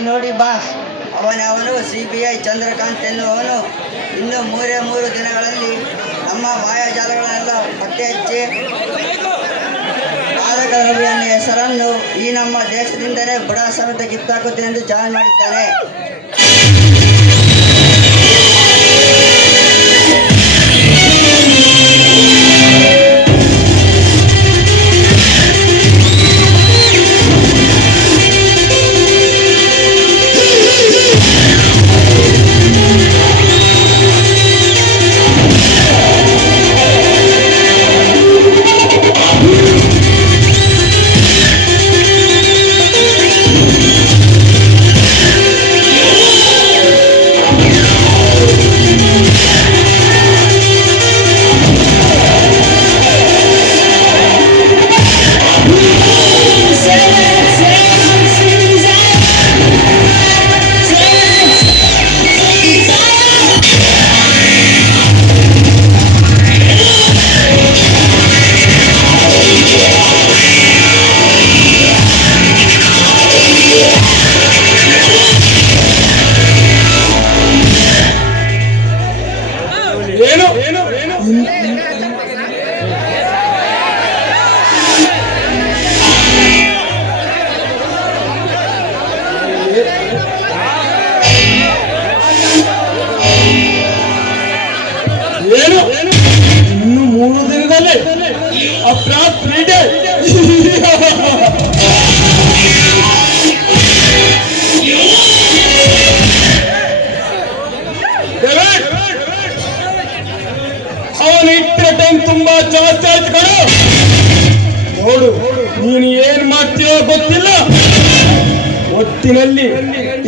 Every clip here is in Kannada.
ಇಲ್ಲಿ ನೋಡಿ ಬಾಸ್, ಅವನು CBI ಚಂದ್ರಕಾಂತ್ ಎನ್ನುವವನು ಇನ್ನು 3 ದಿನಗಳಲ್ಲಿ ನಮ್ಮ ಮಾಯಾಜಾಲಗಳನ್ನೆಲ್ಲ ಪತ್ತೆ ಹಚ್ಚಿ ಮಾದಕ ದ್ರವ್ಯನ ಹೆಸರನ್ನು ಈ ನಮ್ಮ ದೇಶದಿಂದಲೇ ಬುಡ ಸಮೇತ ಕಿತ್ತಾಕುತ್ತೆ ಎಂದು ಚಾಲೆಂಜ್ ಮಾಡಿದ್ದಾನೆ. ಇನ್ನು 3 ದಿನದಲ್ಲಿ ಅಪ್ರಾತ್ ಫ್ರೀಡೆ. ಅವನು ಇಟ್ಟರೆ ಟೈಮ್ ತುಂಬಾ ಜಾಸ್ತಿ ಆಯ್ತು ಕಣೋ. ನೋಡು, ನೀನು ಏನ್ ಮಾಡ್ತೀಯೋ ಗೊತ್ತಿಲ್ಲ. ಒಟ್ಟಿನಲ್ಲಿ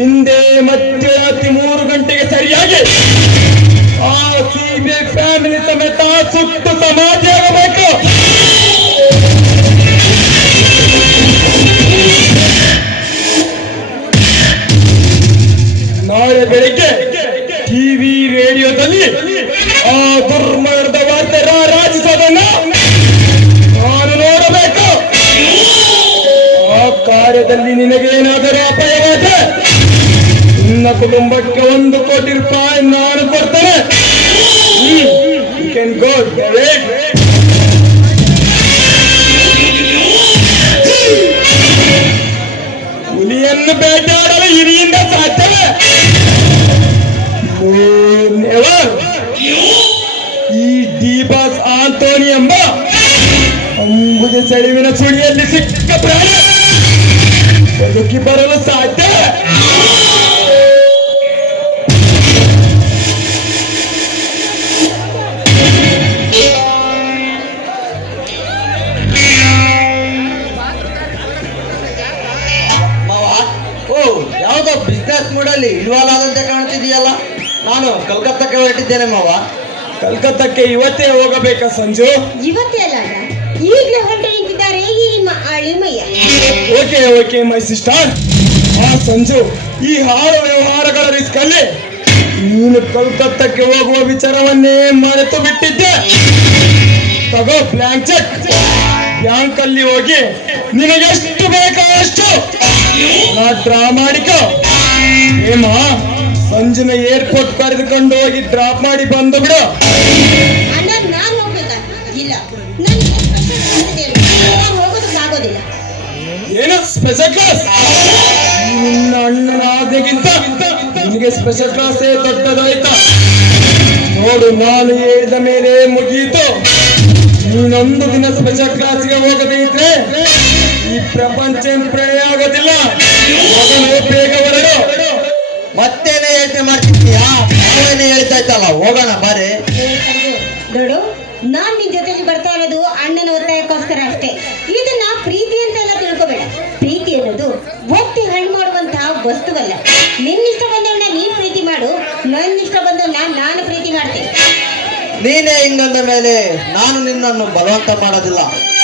ಹಿಂದೆ ಮಧ್ಯರಾತ್ರಿ 3 ಗಂಟೆಗೆ ಸರಿಯಾಗಿ ಆ CBI ಫ್ಯಾಮಿಲಿ ಸಮೇತ ಸುಟ್ಟು ಸಮಾಧಿ ಆಗಬೇಕು. ನಾಳೆ ಬೆಳಿಗ್ಗೆ ಟಿವಿ ರೇಡಿಯೋದಲ್ಲಿ ಆ ದುರ್ಮರಣದ ವಾರ್ತೆ ರಾಜಿಸೋದನ್ನು ನಾನು ನೋಡಬೇಕು. ಆ ಕಾರ್ಯದಲ್ಲಿ ನಿನಗೇನಾದರೂ ಅಪಾಯವಾದರೆ ನಿನ್ನ ಕುಟುಂಬಕ್ಕೆ 1 ಕೋಟಿ ರೂಪಾಯಿ ನಾನು ಕೊಡ್ತೇನೆ. You can go, Derek. ಹುಲಿಯನ್ನು ಬೇಟೆಯಾಡಲು ಹಿರಿಯಿಂದ ಸಾಧ್ಯವೇ? ಈ ಡಿ-ಬಾಸ್ ಆಂಟೋನಿ ಎಂಬ ಅಂಬುಗೆ ಸೆಳಿವಿನ ಸುಳಿಯಲ್ಲಿ ಸಿಕ್ಕ ಪ್ರಾಣಿ ಬದುಕಿ ಬರಲು ಸಾಧ್ಯ? ಯಾವುದೋ ಬಿಸ್ನೆಸ್ ಮೂಡಲ್ಲಿ ಇನ್ವಾಲ್ವ್ ಆದಂತೆ ಕಾಣ್ತಿದೆಯಲ್ಲ. ನಾನು ಕಲ್ಕತ್ತಾಕ್ಕೆ ಹೊರಟಿದ್ದೇನೆ ಮಾವ. ಕಲ್ಕತ್ತಾಕ್ಕೆ ಇವತ್ತೇ ಹೋಗಬೇಕಾ ಸಂಜು? ಇವತ್ತೇ ಅಲ್ಲ, ಈಗಲೇ ಹೊರಟು ನಿಂತಿದ್ದಾರೆ ಈ ಅಳಿಮಯ್ಯ. Okay my sister. ಆ ಸಂಜು, ಈ ಹಾಳು ವ್ಯವಹಾರಗಳ ರಿಸ್ಕ್ ಅಲ್ಲಿ ನೀನು ಕಲ್ಕತ್ತಾಕ್ಕೆ ಹೋಗುವ ವಿಚಾರವನ್ನೇ ಮರೆತು ಬಿಟ್ಟಿದ್ದೆ. ತಗೋ ಬ್ಲ್ಯಾಂಕ್ ಚೆಕ್. ಬ್ಯಾಂಕ್ ಅಲ್ಲಿ ಹೋಗಿ ನಿನಗೆಷ್ಟು ಬೇಕೋ ಅಷ್ಟು ನಾ ಡ್ರಾ ಮಾಡಿಕೋ. ಏಮ ಸಂಜುನ ಏರ್ಪೋರ್ಟ್ ಕರೆದುಕೊಂಡು ಹೋಗಿ ಡ್ರಾಪ್ ಮಾಡಿ ಬಂದು ಬಿಡು. ನಾನು ಹೋಗ್ಬೇಕಾ? ಇಲ್ಲ, ಹೋಗೋದಕ್ಕಾಗೋದಿಲ್ಲ. ಏನು ಸ್ಪೆಷಲ್ ಕ್ಲಾಸ್? ನಿನ್ನ ಅಣ್ಣನ ಆಜ್ಞೆಗಿಂತ ನಿನಗೆ ಸ್ಪೆಷಲ್ ಕ್ಲಾಸೇ ದೊಡ್ಡದಾಯ್ತಾ? ನೋಡು, ನಾನು ಹೇಳಿದ ಮೇಲೆ ಮುಗಿಯಿತು. ನೀನೊಂದು ದಿನ ಸ್ಪೆಷಲ್ ಕ್ಲಾಸ್ಗೆ ಹೋಗದೇ ಇದ್ರೆ ಈ ಪ್ರಪಂಚ ಪ್ರಳಯ ಆಗೋದಿಲ್ಲ. ಬೇಗ ಹೊರಡು. ಮತ್ತೇನೆ ಯೋಚನೆ ಮಾಡ್ತಿದ್ದೀಯಾ? ಏನೇ ಹೇಳ್ತಾ ಇತ್ತಲ್ಲ, ಹೋಗೋಣ ಬಾರೆ. ನೋಡು, ನಾನ್ ನಿನ್ ಜೊತೆಲಿ ಬರ್ತಾ ಇರೋದು ಅಣ್ಣನ ಒತ್ತಾಯಕ್ಕೋಸ್ಕರ ಅಷ್ಟೇ. ಇದನ್ನ ಪ್ರೀತಿ ಅಂತ ಎಲ್ಲ ತಿಳ್ಕೊಬೇಡ. ಪ್ರೀತಿ ಅನ್ನೋದು ಒತ್ತಿ ಹಣ್ಣು ಮಾಡುವಂತಹ ವಸ್ತುವಲ್ಲ. ನಿನ್ನಿಷ್ಟ ಬಂದವನ್ನ ನೀನ್ ಪ್ರೀತಿ ಮಾಡು, ನನ್ನಿಷ್ಟ ಬಂದವನ್ನ ನಾನು ಪ್ರೀತಿ ಮಾಡ್ತೇನೆ. ನೀನೇ ಹಿಂಗಂದ ಮೇಲೆ ನಾನು ನಿನ್ನನ್ನು ಬಲವಂತ ಮಾಡೋದಿಲ್ಲ.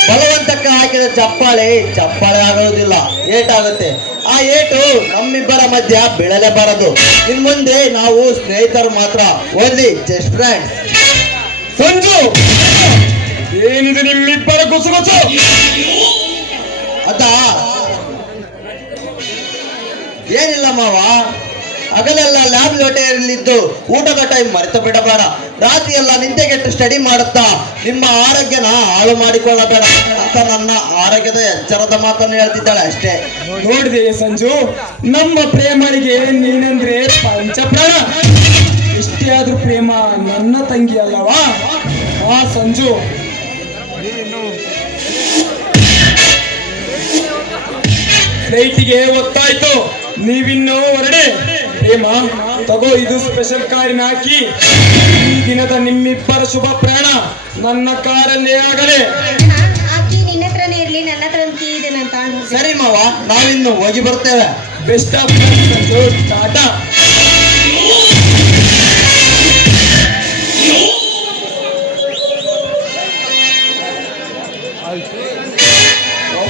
ಬಲವಂತಕ್ಕೆ ಹಾಕಿದ ಚಪ್ಪಾಳೆ ಆಗೋದಿಲ್ಲ, ಏಟಾಗುತ್ತೆ. ಆ ಏಟು ನಮ್ಮಿಬ್ಬರ ಮಧ್ಯ ಬೀಳಲೇಬಾರದು. ಇನ್ ಮುಂದೆ ನಾವು ಸ್ನೇಹಿತರು ಮಾತ್ರ, ಓನ್ಲಿ ಜಸ್ಟ್ ಫ್ರೆಂಡ್ಸ್. ಸಂಜು, ಏನಿದೆ ನಿಮ್ಮಿಬ್ಬರ ಗುಸುಗುಸು? ಅದ ಏನಿಲ್ಲ ಮಾವ, ಹಗಲೆಲ್ಲ ಲ್ಯಾಬ್ ಲೋಟೆಯಲ್ಲಿದ್ದು ಊಟದ ಟೈಮ್ ಮರೆತು ಬಿಡಬೇಡ. ರಾತ್ರಿ ಎಲ್ಲ ನಿದ್ದೆಗೆಟ್ಟು ಸ್ಟಡಿ ಮಾಡುತ್ತಾ ನಿಮ್ಮ ಆರೋಗ್ಯನ ಹಾಳು ಮಾಡಿಕೊಳ್ಳಬೇಡ ಅಂತ ನನ್ನ ಆರೋಗ್ಯದ ಎಚ್ಚರದ ಮಾತನ್ನು ಹೇಳ್ತಿದ್ದಾಳೆ ಅಷ್ಟೇ. ನೋಡಿದೆ ಸಂಜು, ನಮ್ಮ ಪ್ರೇಮನಿಗೆ ನೀನಂದ್ರೆ ಪಂಚಪ್ರಾಣ. ಎಷ್ಟೇ ಆದ್ರೂ ಪ್ರೇಮ ನನ್ನ ತಂಗಿ ಅಲ್ಲವಾ? ಆ ಸಂಜು, ಫ್ಲೈಟಿಗೆ ಒತ್ತಾಯ್ತು, ನೀವಿನ್ನೂ ಹೊರಡಿ. ಪ್ರೇಮ ತಗೋ, ಇದು ಸ್ಪೆಷಲ್ ಕಾರಿನ ಹಾಕಿ. ಈ ದಿನದ ನಿಮ್ಮಿಬ್ಬರ ಶುಭ ಪ್ರಯಾಣ ನನ್ನ ಕಾರಲ್ಲೇ ಆಗಲೇ. ಅಕ್ಕಿ ನಿನ್ನ ಹತ್ರನೇ ಇರ್ಲಿ, ನನ್ನ ಹತ್ರ ಒಂದು ಕೀ ಇದೆ, ನಾನು ತಗೊಂಡು ಹೋಗ್ತೀನಿ. ಸರಿ ಮಾವ, ನಾವಿನ್ನು ಹೋಗಿ ಬರ್ತೇವೆ. Best of Sanju, Tata.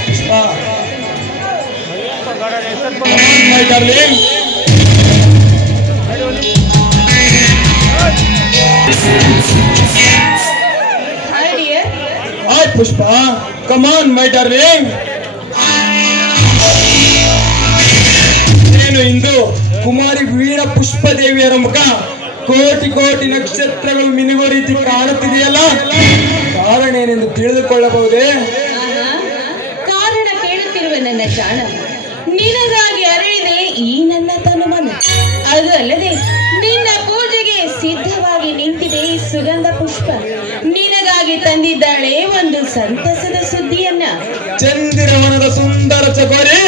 Pushpa, my darling. Hi dear. Hi Pushpa, come on my darling. ಏನು ಇಂದು ಕುಮಾರಿ ವೀರ ಪುಷ್ಪ ದೇವಿಯರ ಮುಖ ಕೋಟಿ ಕೋಟಿ ನಕ್ಷತ್ರಗಳು ಮಿನುಗೋ ರೀತಿ ಕಾಣುತ್ತಿದೆಯಲ್ಲ, ಕಾರಣ ಏನೆಂದು ತಿಳಿದುಕೊಳ್ಳಬಹುದೇ? ಕಾರಣ ಕೇಳುತ್ತಿರುವ ನನ್ನ ಜಾಣ, ನಿನಗಾಗಿ ಅರಳಿದೆ ಈ ನನ್ನ ತನುಮನ. ಅದು ಅಲ್ಲದೆ ನಿನ್ನ ಪೂಜೆಗೆ ಸಿದ್ಧವಾಗಿ ನಿಂತಿದೆ ಈ ಸುಗಂಧ ಪುಷ್ಪ. ನಿನಗಾಗಿ ತಂದಿದ್ದಾಳೆ ಒಂದು ಸಂತಸದ ಸುದ್ದಿಯನ್ನ. ಚಂದಿರವನದ ಸುಂದರ ಚಕೋರಿ,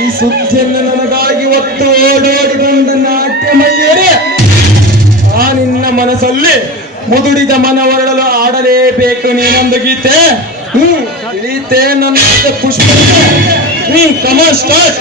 ಈ ಸುದ್ದಿಯನ್ನು ನನಗಾಗಿ ಒತ್ತು ಓಡೋಡಿ ಬಂದ ನಾಟ್ಯಮಯ್ಯರೇ, ಆ ನಿನ್ನ ಮನಸ್ಸಲ್ಲಿ ಮುದುಡಿದ ಮನವರಳಲು ಆಡಲೇಬೇಕು ನೀನೊಂದು ಗೀತೆ. ಗೀತೆ ನನ್ನ ಪುಷ್ಪ. ಕಮ ಸ್ಟಾರ್ಟ್.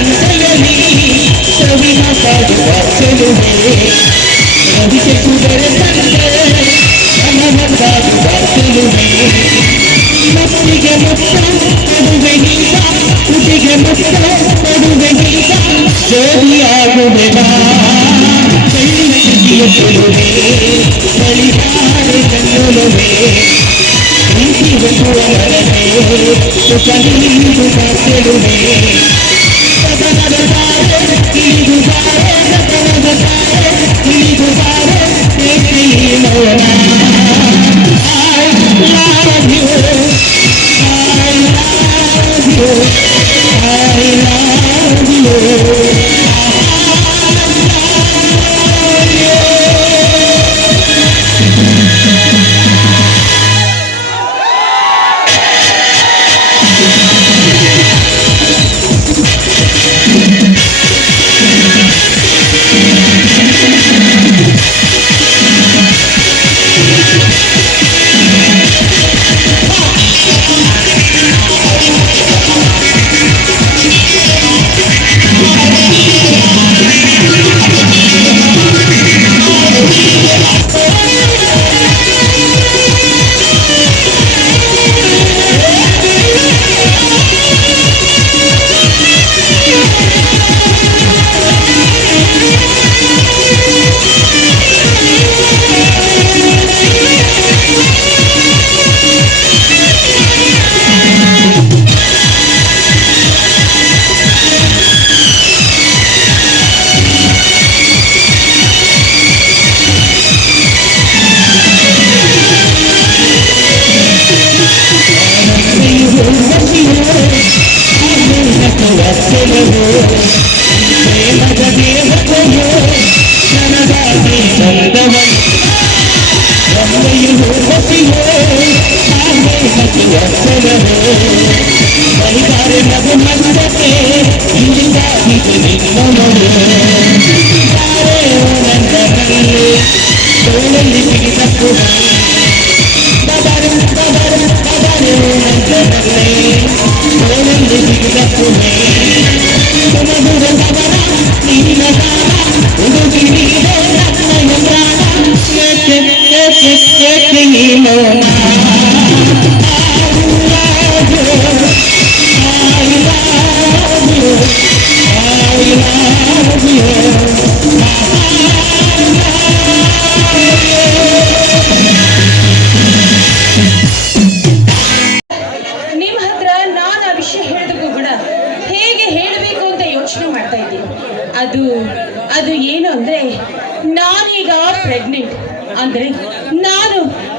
ಚಂಚಲನಿ ಕವಿನ ಕಾಡುವ ಚೆಲುವೆ ರವಿಗೆ ಕುದುರೆ ತಂದೆ ಮನವನ್ನಾಡುವ ಚೆಲುವೆ ಮತ್ತಿಗೆ ಮುತ್ತ ಕೊಡುವೆ ಈಗ ಕುಟಿಗೆ ಮುತ್ತ ಕೊಡುವೆ ಈಗ ಜೋಡಿಯಾಗುವೆನಾ ಕಳ್ಳಿಯ ಚೆಲುವೆ ಬಳಿಗಾರೆ ಕಣ್ಣೊಲುವೆ ಪ್ರೀತಿ ಹೊಂದುವ ಮರವೇ ಸುಖ ನೀಡುವ ಚೆಲುವೆ ಸದನದ ತಾರೆ ಇಳಿದು ಬಾರೆ ಸದನದ ತಾರೆ ಇಳಿದು ಬಾರೆ ಏಕೆ ಈ ಮೌನ I love you I love you I love you ಅದು ಅದು ಏನು ಅಂದ್ರೆ ನಾನೀಗ ಪ್ರೆಗ್ನೆಂಟ್ ಅಂದ್ರೆ ನಾನು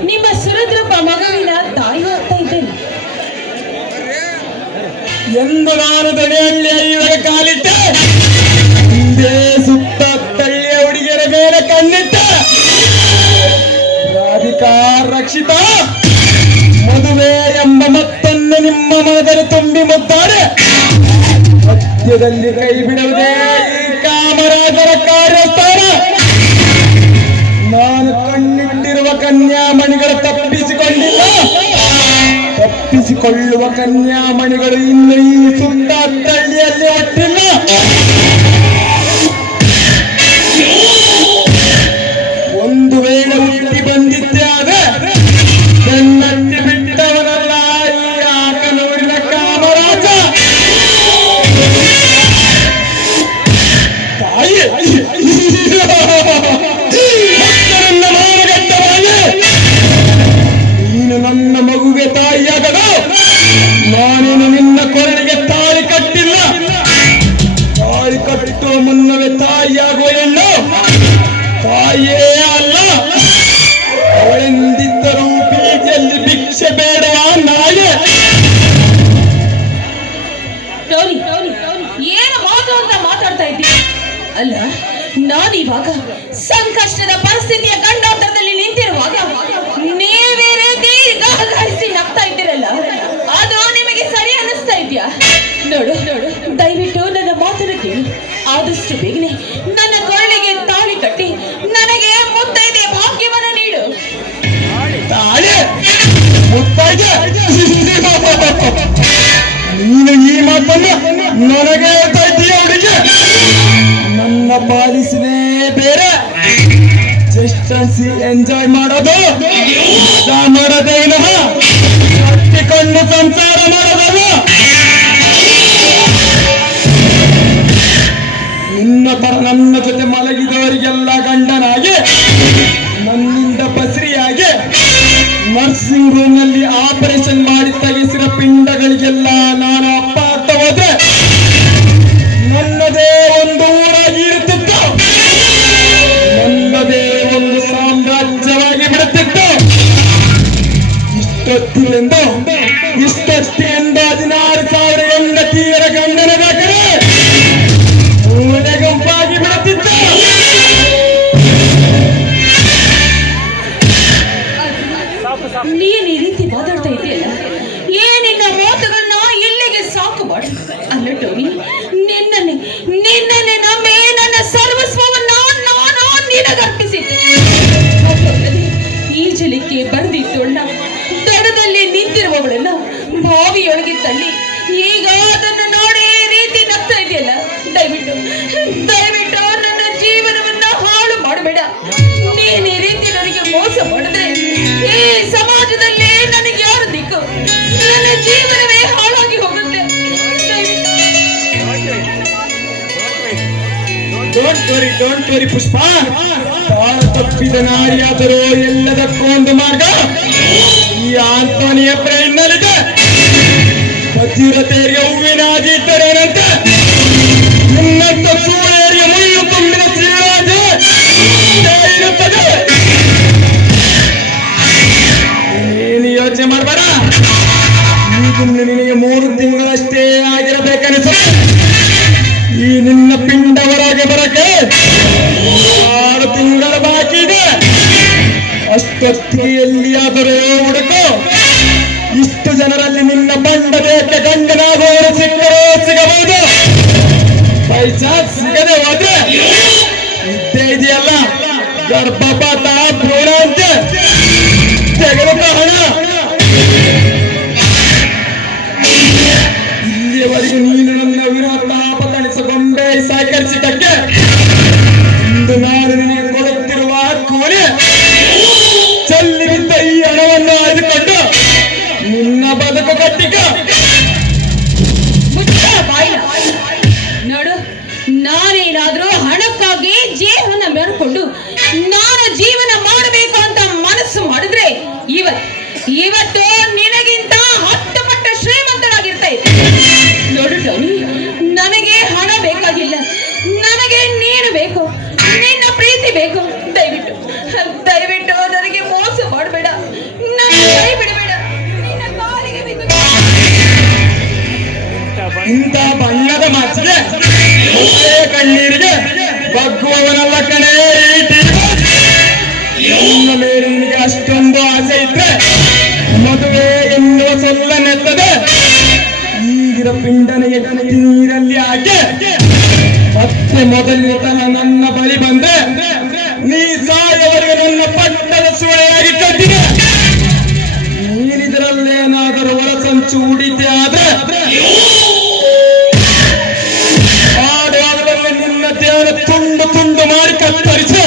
ನಿಮ್ಮ ಸುರದ್ರೂಪ ಮಗುವಿನ ತಾಯಿ ಆಗ್ತಾ ಇದ್ದೇನೆ ಎಂದು ನಾನು ದಣಿಯಲ್ಲಿ ಐವರ ಕಾಲಿಟ್ಟೆ ಹಿಂದೆ ಸುತ್ತ ತಳ್ಳಿಯ ಹುಡುಗಿಯರ ಮೇಲೆ ಕಣ್ಣಿಟ್ಟೆ ರಾಧಿಕಾ ರಕ್ಷಿತಾ ಮದುವೆ ಎಂಬ ಮತ್ತನ್ನು ನಿಮ್ಮ ಮನದಲ್ಲಿ ತುಂಬಿ ಮುದ್ದಾಡೆ ಮಧ್ಯದಲ್ಲಿ ಕೈ ಬಿಡುವುದೇ ಈ ಕಾಮರಾಜರ ಕಾರ್ಯಸ್ಥಾನ ನಾನು ಕಣ್ಣಿಟ್ಟಿರುವ ಕನ್ಯಾಮಣಿಗಳು ತಪ್ಪಿಸಿಕೊಳ್ಳುವ ಕನ್ಯಾಮಣಿಗಳು ಇನ್ನು ಈ ಸುತ್ತ ತಳ್ಳಿಯಲ್ಲಿ ಒಟ್ಟಿಲ್ಲ ಒಂದು ವೇಳೆ ಹುಟ್ಟಿ ಬಂದಿದ್ದೆ ಆದ್ರೆ ಬೆನ್ನಟ್ಟಿ ಬಿಟ್ಟವನಲ್ಲ ಈ ಆಕನೂರಿನ ಕಾಮರಾಜ ತಾಯಿ ನನ್ನ ಮಾನಗಟ್ಟವಾಗಿ ನೀನು ನನ್ನ ಮಗುಗೆ ತಾಯಿಯಾಗದು ನಾನೇನು ನಿನ್ನ ಕೊರಳಿಗೆ ತಾಳಿ ಕಟ್ಟಿಲ್ಲ ತಾಳಿ ಕಟ್ಟುವ ಮುನ್ನವೇ ತಾಯಿಯಾಗುವ ಹೆಣ್ಣು ತಾಯಿಯೇ ಅಲ್ಲ ಅವಳೆಂದಿದ್ದರೂ ಬೀದಿಯಲ್ಲಿ ಭಿಕ್ಷೆ ಬೇಡುವ ನಾಯೆ ಏನು ಮಾತು ಅಂತ ಮಾತಾಡ್ತಾ ಇದ್ದೀನಿ ಅಲ್ಲ ನಾನಿವಾಗ ಸಂಕಷ್ಟದ ಪರಿಸ್ಥಿತಿಯ ಗಂಡಾಂತರದಲ್ಲಿ ನಿಂತಿರುವಾಗ ನೀವೇ ದೀರ್ಘ ನಗ್ತಾ ಇದ್ದೀರಲ್ಲ ಅದು ನಿಮಗೆ ಸರಿ ಅನ್ನಿಸ್ತಾ ಇದೆಯಾ ನೋಡು ದಯವಿಟ್ಟು ನನ್ನ ಮಾತನ್ನು ಕೇಳಿ ಆದಷ್ಟು ಬೇಗನೆ ನನ್ನ ಕೊರಳಿಗೆ ತಾಳಿ ಕಟ್ಟಿ ನನಗೆ ಮುತ್ತೈದೆ ಭಾಗ್ಯವನ್ನು ನೀಡು ತಾಳಿ ಮುತ್ತೈದೆ ನೀನು ಈ ಮಾತನ್ನು ನನಗೆ ಹೇಳ್ತಾ ಇದ್ದೀಯ ಪಾಲಿಸಿನೇ ಬೇರೆ. ಜಸ್ಟ್ ಅನ್ಸಿ ಎಂಜಾಯ್ ಮಾಡೋದು, ಇಷ್ಟ ಮಾಡೋದೇ ವಿನಃ ಕಟ್ಟಿಕೊಂಡು ಸಂಸಾರ ಮಾಡೋದಲ್ಲ. ನಿನ್ನ ತರ ನನ್ನ ಜೊತೆ ಮಲಗಿದವರಿಗೆಲ್ಲ ಗಂಡನಾಗಿ, ನನ್ನಿಂದ ಬಸರಿಯಾಗಿ ನರ್ಸಿಂಗ್ ರೂಮ್ ನಲ್ಲಿ ಆಪರೇಷನ್ ಮಾಡಿ ತೆಗೆಸಿದ ಪಿಂಡಗಳಿಗೆಲ್ಲ ನಾನು ಅಪ್ಪ ಆಗ್ತಾ ಹೋದ್ರೆ ನನ್ನದೇ ಒಂದು ಊರಾಗಿ ಇರುತ್ತಿತ್ತು, ನನ್ನದೇ ಒಂದು ಸಾಮ್ರಾಜ್ಯವಾಗಿ ಬಿಡುತ್ತಿತ್ತು. ಇಷ್ಟೊತ್ತಿಲೆಂದು 16,000 ಹೆಂಡತಿಯರ ಗಂಡನ ದಾಖಲೆ ಮೂಲೆ ಗುಂಪಾಗಿ ಬಿಡುತ್ತಿತ್ತು. ನೀನ್ ಈ ರೀತಿ ಮಾತಾಡ್ತಾ ಇದೆಯಲ್ಲ, ಏನಿನ್ನ ಮಾತುಗಳನ್ನ ಇಲ್ಲಿಗೆ ಸಾಕು ಮಾಡು. ಅಲ್ಲ ಟೋನಿ, ನಿನ್ನನ್ನೇ ನಂಬಿ ನನ್ನ ಸರ್ವಸ್ವವನ್ನ ನಾನು ನಿನಗರ್ಪಿಸಿದ್ದೆ. ಅದಲ್ಲದೆ ಈಜಲಿಕ್ಕೆ ಬಂದಿದ್ದೊಳ್ಳ ದಡದಲ್ಲಿ ನಿಂತಿರುವವಳನ್ನ ಬಾವಿಯೊಳಗೆ ತಳ್ಳಿ ಈಗ ಅದನ್ನು ನೋಡಿ ಈ ರೀತಿ ನಗ್ತಾ ಇದೆಯಲ್ಲ. ದಯವಿಟ್ಟು ದಯವಿಟ್ಟು ನನ್ನ ಜೀವನವನ್ನ ಹಾಳು ಮಾಡಬೇಡ. ನೀನ್ ಈ ರೀತಿ ನನಗೆ ಮೋಸ ಮಾಡಿದ್ರೆ ಈ ಸಮಾಜದಲ್ಲಿ ನನಗೆ ಯಾರು ದಿಕ್ಕು? ನನ್ನ ಜೀವನವೇ ಹಾಳಾಗಿ ಹೋಗುತ್ತೆ. ಡೋಂಟ್ ವರಿ ಪುಷ್ಪ. ತಾಳ ತಪ್ಪಿದ ನಾರಿಯಾದರೂ ಎಲ್ಲದಕ್ಕೂ ಒಂದು ಮಾರ್ಗ ಈ ಆಂಟೋನಿಯ ಬ್ರೈನ್ನಲ್ಲಿದೆ. ಪತಿವ್ರತೆಯರಿಗೆ ಹೂವಿನ ಆದಿ ಇದ್ದರೇನಂತೆ, ನಿನ್ನಂತ ಸೂಳೆಯರಿಗೆ ಮುಳ್ಳು ತುಂಬಿದ ಶ್ರೀರಾಜ ಇರುತ್ತದೆ. ನೀನು ಯೋಚನೆ ಮಾಡಬೇಡ. ಈಗಿನ್ನು ನಿನಗೆ 3 ತಿಂಗಳಷ್ಟೇ ಆಗಿರಬೇಕನಿಸುತ್ತೆ. ಈ ನಿನ್ನ ಪಿಂಡ ಹೊರಗೆ ಬರಕ್ಕೆ 6 ತಿಂಗಳ ಬಾಕಿ ಇದೆ. ಅಷ್ಟೊತ್ತಿಗೆ ಎಲ್ಲಿಯಾದರೂ ಹುಡುಕು. ಇಷ್ಟು ಜನರಲ್ಲಿ ನಿನ್ನ ಬಂಡದೇಕೆ ಗಂಡನಾಗುವವರು ಸಿಕ್ಕರೋ ಸಿಗಬಹುದು. ಬೈ ಚಾನ್ಸ್ ಸಿಗದೆ ಹೋದ್ರೆ ಇದ್ದೇ ಇದೆಯಲ್ಲ ಗರ್ಭಪಾತ ಭ್ರೂಣ ಅಂತೆ, ತೆಗೆದುಕೋ ಹಣ. ಇಲ್ಲಿಯವರೆಗೂ ನೀನು ನನ್ನ ವಿರೋಧ ಪತಣಿಸಿಕೊಂಡೇ ಸಹಕರಿಸಿದ್ದಕ್ಕೆ ಇಂದು ನಾನು ನಿನಗೆ ಕೊಡುತ್ತಿರುವ ಕೂಲಿ ಚೆಲ್ಲಿ ಬಿದ್ದ ಈ ಹಣವನ್ನು ಆಯ್ದುಕೊಂಡು ನಿನ್ನ ಬದುಕು ಕಟ್ಟಿಕ. ನೋಡು, ನಾನೇನಾದ್ರೂ ಹಣಕ್ಕಾಗಿ ಜೀವನ ಮೆರ್ಕೊಂಡು ನಾನು ಜೀವನ ಮಾಡಬೇಕು ಅಂತ ಮನಸ್ಸು ಮಾಡಿದ್ರೆ ಇವತ್ತು ನಿನಗಿಂತ 10 ಪಟ್ಟ ಶ್ರೀಮಂತನಾಗಿರ್ತಾ ಇದ್ದೆ. ನೋಡು ಟೋನಿ, ನನಗೆ ಹಣ ಬೇಕಾಗಿಲ್ಲ, ನನಗೆ ನೀನು ಬೇಕು, ನಿನ್ನ ಪ್ರೀತಿ ಬೇಕು. ದಯವಿಟ್ಟು ದಯವಿಟ್ಟು ನನಗೆ ಮೋಸ ಮಾಡಬೇಡ, ನನ್ನ ಕೈ ಬಿಡಬೇಡ, ನಿನ್ನ ಕಾಲಿಗೆ ಬಿದ್ದು. ಇಂಥ ಬಣ್ಣದ ಮಾತಿಗೆ ಕಣ್ಣೀರಿಗೆ ಬಗ್ಗುವವನಲ್ಲ ಕಣೇ ಈ ಟೀಮು. ನನ್ನ ಮೇಲೆ ನಿನಗೆ ಅಷ್ಟೊಂದು ಆಸೆ ಇದ್ರೆ ಮದುವೆ ಎನ್ನುವ ಸೊಲ್ಲನೆತ್ತದೆ. ಈಗಿನ ಪಿಂಡನ ಎತ್ತಿ ನೀರಲ್ಲಿ ಹಾಕಿ ಮತ್ತೆ ಮೊದಲಿನ ತನ ನನ್ನ ಬಳಿ ಬಂದ್ರೆ ನೀ ಸಾಯವರೆಗೆ ನನ್ನ ಪಟ್ಟದ ಸೂಳೆಯಾಗಿ ಕಟ್ಟಿದೆ. ನೀನಿದರಲ್ಲೇನಾದರೂ ಒಳಸಂಚು ಉಡಿತೆ ಆದ್ರೆ ಆಡುವಾಗಲೇ ನಿನ್ನ ದೇವರ ತುಂಡು ತುಂಡು ಮಾಡಿ ಕತ್ತರಿಸಿ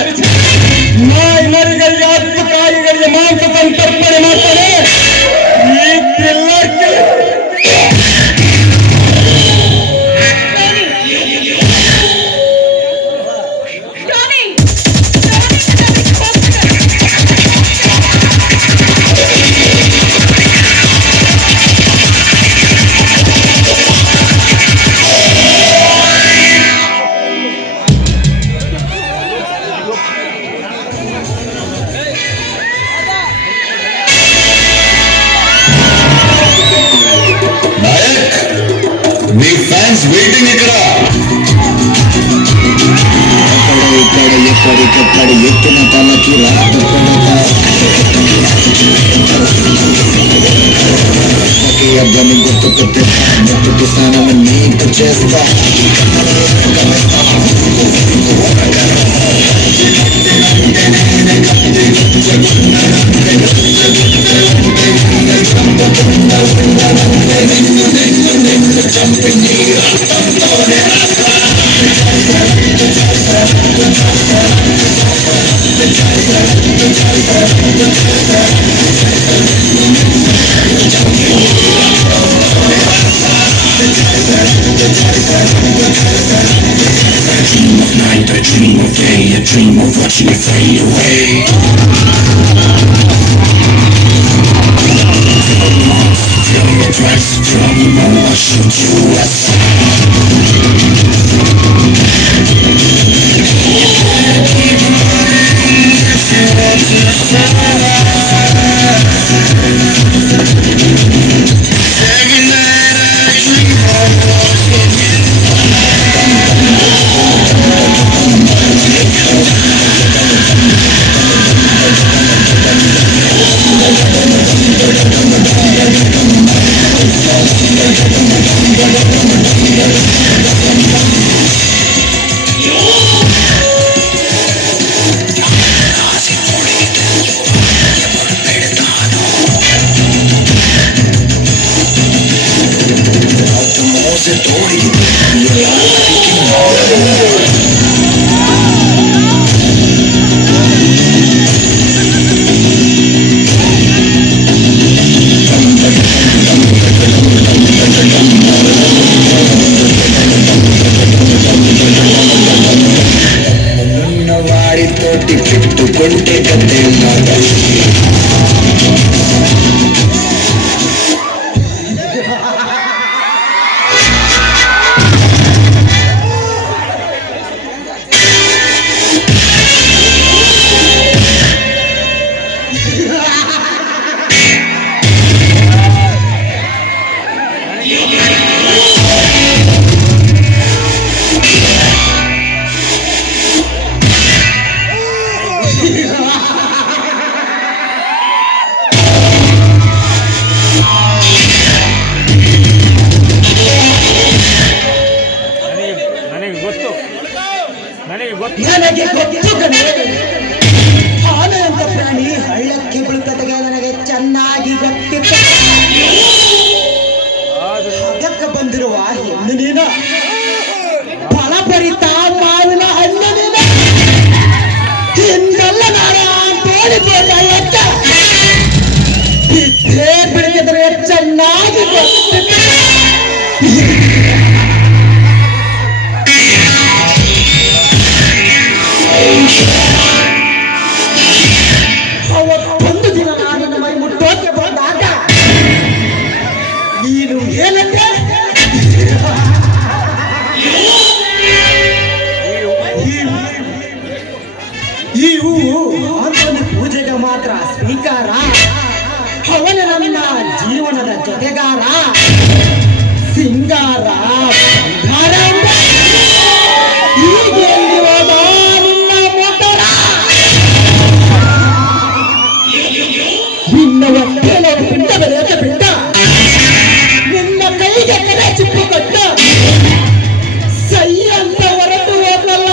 ನಾಯಿ ಮರಿಗಳಿಗೆ 10 ಕಾಯಿಗಳಿಗೆ ಮಾಂಸ ಸಂತರ್ಪಣೆ ಮಾಡ್ತಾರೆ. ಈ ಥ್ರಿಲ್ಲರ್ మీ ఫ్యాన్స్ వెయిటింగ్ ఇక్కడ. ఎక్కడికెక్కడ ఎత్తిన తలకి రాత అబ్బాయి గుర్తుకొట్టే ముట్టుకి స్నానం నీకు చేస్తా. చంపి నీ రక్తంతోనే Night, I dream of day, I dream of watching you fade away. Feel your tracks from the moment I shoot you aside. Every night I dream of watching you. Se togli ನನ್ನ ವಾಡಿ ತೋಟಿ ಬಿಟ್ಟುಕೊಂಡೆ ಕತೆ ಮಾಡಿ ನನಗೆ ಗೊತ್ತು ಕಣೆ, ಆನೆ ಅಂತ ಪ್ರಾಣಿ ಹಳ್ಳಕ್ಕೆ ಬೀಳ್ತದೆ ನನಗೆ ಚೆನ್ನಾಗಿ ಗೊತ್ತಿತ್ತು. ಅದಕ್ಕೆ ಬಂದಿರುವ ಹೆಣ್ಣು ನೀನು, ಫಲಭರಿತ ಮಾವಿನ ಹಣ್ಣು ನೀನು, ತಿಂದಲ್ಲ ನಾರ ತೋಳಿದ್ದ ಎಚ್ಚ ಬಿದ್ದೇ ಬೆಳೆದಿದ್ರೆ ಚೆನ್ನಾಗಿ ಗೊತ್ತಿತ್ತು. ಅವತ್ತೊಂದು ದಿನ ನಾನು ಮೈ ಮುಟ್ಟೋಕೆ ಬಂದಾಗ ನೀನು ಏನಂದೆ? ಈ ಹೂವು ಅವನ ಪೂಜೆಗೆ ಮಾತ್ರ ಸ್ವೀಕಾರ, ಅವನ ನನ್ನ ಜೀವನದ ಜೊತೆಗಾರ, ಸಿಂಗಾರ ಬಂಗಾರ ಅಂದೆ. ಈಗ ಎಲ್ಲಿವಾಗ ನಿನ್ನ ಮೊಟ್ಟರ ನಿನ್ನ ಹೊಟ್ಟೆಯಲ್ಲಿ ಬಿಟ್ಟ ಬೆಳೆಯಕ್ಕೆ ಬಿಟ್ಟ ನಿನ್ನ ಕೈಗೆ ಕಡೆ ಚಿಪ್ಪು ಕೊಟ್ಟ ಸೈ ಅಂತ ಹೊರಟು ಹೋಗಲ್ಲ.